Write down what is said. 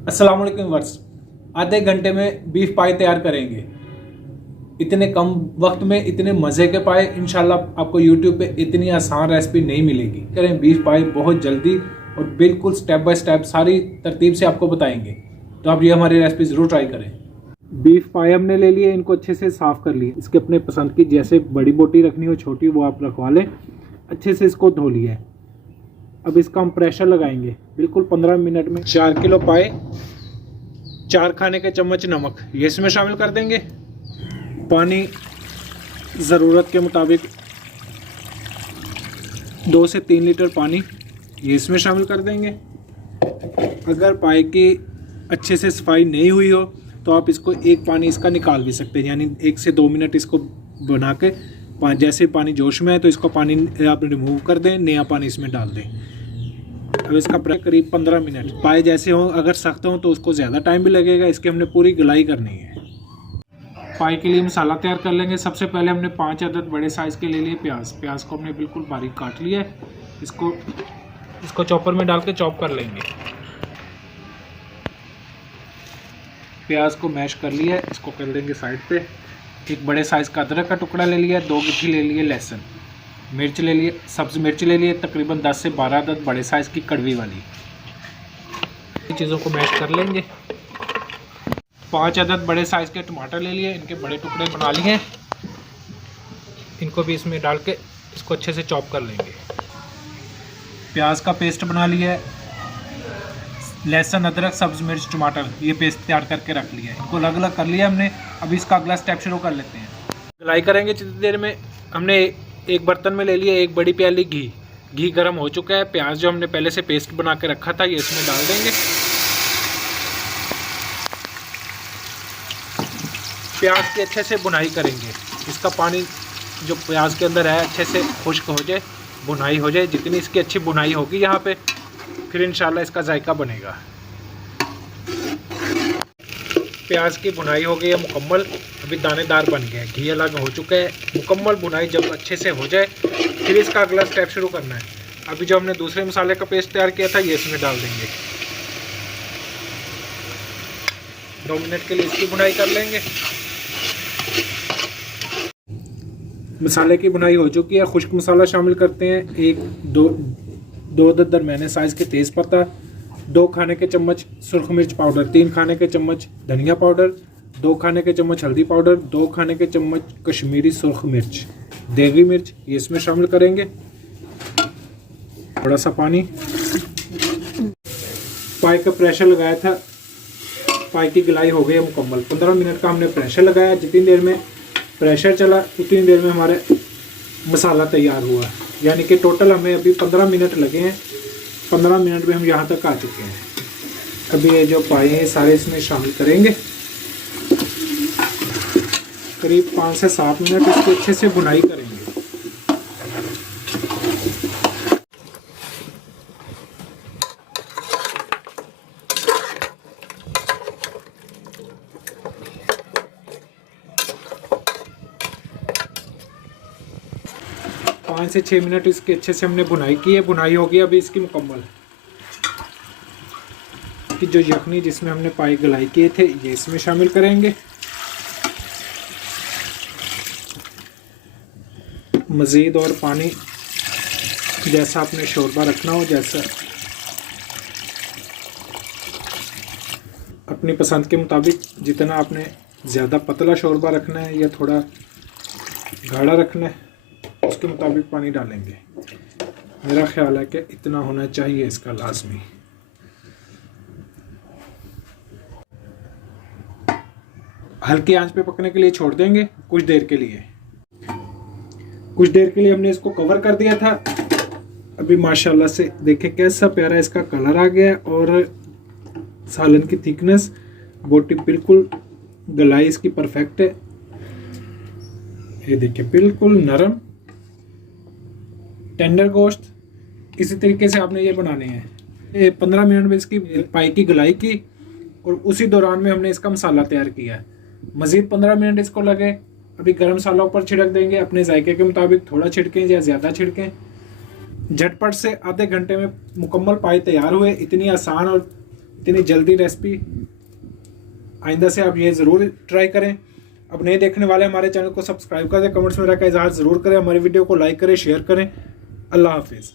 अस्सलाम वालेकुम वर्स। आधे घंटे में बीफ पाए तैयार करेंगे। इतने कम वक्त में इतने मज़े के पाए इंशाल्लाह आपको यूट्यूब पे इतनी आसान रेसिपी नहीं मिलेगी। करें बीफ पाए बहुत जल्दी और बिल्कुल स्टेप बाय स्टेप सारी तरतीब से आपको बताएंगे। तो आप ये हमारी रेसिपी ज़रूर ट्राई करें। बीफ पाए हमने ले लिए, इनको अच्छे से साफ़ कर लिए। इसके अपने पसंद की जैसे बड़ी बोटी रखनी हो छोटी वो आप रखवा लें। अच्छे से इसको धो लिया है। अब इसका हम प्रेशर लगाएंगे बिल्कुल 15 मिनट में। 4 किलो पाए, 4 खाने के चम्मच नमक ये इसमें शामिल कर देंगे। पानी ज़रूरत के मुताबिक 2 से 3 लीटर पानी ये इसमें शामिल कर देंगे। अगर पाए की अच्छे से सफाई नहीं हुई हो तो आप इसको एक पानी इसका निकाल भी सकते हैं, यानी 1 से 2 मिनट इसको बना के जैसे पानी जोश में है तो इसको पानी आप रिमूव कर दें, नया पानी इसमें डाल दें। अब इसका करीब 15 मिनट। पाए जैसे हों, अगर सख्त हों तो उसको ज़्यादा टाइम भी लगेगा। इसके हमने पूरी गलाई करनी है। पाए के लिए मसाला तैयार कर लेंगे। सबसे पहले हमने 5 अदद बड़े साइज़ के ले लिए प्याज को हमने बिल्कुल बारीक काट लिया है। इसको चॉपर में डाल के चॉप कर लेंगे। प्याज को मैश कर लिया है, इसको कर देंगे साइड पे। एक बड़े साइज़ का अदरक का टुकड़ा ले लिया, 2 गिट्ठी ले लिए लहसुन, मिर्च ले लिए, सब्ज़ मिर्च ले लिए तकरीबन 10 से 12 अदद बड़े साइज़ की कड़वी वाली। चीज़ों को मैश कर लेंगे। 5 अदद बड़े साइज़ के टमाटर ले लिए, इनके बड़े टुकड़े बना लिए। इनको भी इसमें डाल के इसको अच्छे से चॉप कर लेंगे। प्याज का पेस्ट बना लिया है। लहसुन, अदरक, सब्ज़ मिर्च, टमाटर ये पेस्ट तैयार करके रख लिया है। इनको अलग अलग कर लिया हमने। अभी इसका अगला स्टेप शुरू कर लेते हैं। गलाई करेंगे जितनी देर में। हमने एक बर्तन में ले लिया 1 बड़ी प्याली घी गर्म हो चुका है। प्याज जो हमने पहले से पेस्ट बना के रखा था ये इसमें डाल देंगे। प्याज की अच्छे से बुनाई करेंगे। इसका पानी जो प्याज के अंदर है अच्छे से खुश्क हो जाए, बुनाई हो जाए। जितनी इसकी अच्छी बुनाई होगी यहाँ पे फिर इंशाल्लाह इसका जायका बनेगा। प्याज की बुनाई हो गई है मुकम्मल। अभी दानेदार बन गया है, घी अलग हो चुका है। मुकम्मल बुनाई जब अच्छे से हो जाए फिर इसका अगला स्टेप शुरू करना है। अभी जो हमने दूसरे मसाले का पेस्ट तैयार किया था ये इसमें डाल देंगे। 2 मिनट के लिए इसकी बुनाई कर लेंगे। मसाले की बुनाई हो चुकी है। खुश्क मसाला शामिल करते हैं। 2 दरमियाने साइज़ के तेज़ पत्ता, 2 खाने के चम्मच सुरख मिर्च पाउडर, 3 खाने के चम्मच धनिया पाउडर, 2 खाने के चम्मच हल्दी पाउडर, 2 खाने के चम्मच कश्मीरी सुरख मिर्च, देगी मिर्च ये इसमें शामिल करेंगे। थोड़ा सा पानी। पाए का प्रेशर लगाया था, पाए की गलाई हो गई है मुकम्मल। 15 मिनट का हमने प्रेशर लगाया। जितनी देर में प्रेशर चला उतनी देर में हमारे मसाला तैयार हुआ, यानी कि टोटल हमें अभी 15 मिनट लगे हैं। 15 मिनट में हम यहाँ तक आ चुके हैं। अभी ये जो पाए हैं सारे इसमें शामिल करेंगे। करीब 5 से 7 मिनट इसकी अच्छे से बुनाई करेंगे। पाँच से 6 मिनट इसके अच्छे से हमने बुनाई की है। बुनाई होगी अभी इसकी मुकम्मल। कि जो यखनी जिसमें हमने पाए गलाई किए थे ये इसमें शामिल करेंगे। मज़ीद और पानी जैसा आपने शोरबा रखना हो, जैसा अपनी पसंद के मुताबिक, जितना आपने ज़्यादा पतला शोरबा रखना है या थोड़ा गाढ़ा रखना है उसके मुताबिक पानी डालेंगे। मेरा ख्याल है कि इतना होना चाहिए इसका लाजमी। हल्की आंच पे पकने के लिए छोड़ देंगे कुछ देर के लिए। कुछ देर के लिए हमने इसको कवर कर दिया था। अभी माशाल्लाह से देखें कैसा प्यारा इसका कलर आ गया और सालन की थिकनेस, बोटी बिल्कुल गलाई इसकी परफेक्ट है। ये देखिए बिल्कुल नरम टेंडर गोश्त। इसी तरीके से आपने ये बनाने हैं। ये 15 मिनट में इसकी पाई की गलाई की और उसी दौरान में हमने इसका मसाला तैयार किया है। मज़ीद 15 मिनट इसको लगे। अभी गरम मसाला ऊपर छिड़क देंगे अपने जायके के मुताबिक, थोड़ा छिड़कें या ज़्यादा छिड़कें। झटपट से आधे घंटे में मुकम्मल पाए तैयार हुए। इतनी आसान और इतनी जल्दी रेसिपी। आइंदा से आप ये ज़रूर ट्राई करें। अब नए देखने वाले हमारे चैनल को सब्सक्राइब कर दें, कमेंट्स में रखकर इजहार ज़रूर करें, हमारी वीडियो को लाइक करें, शेयर करें। अल्लाह हाफिज़।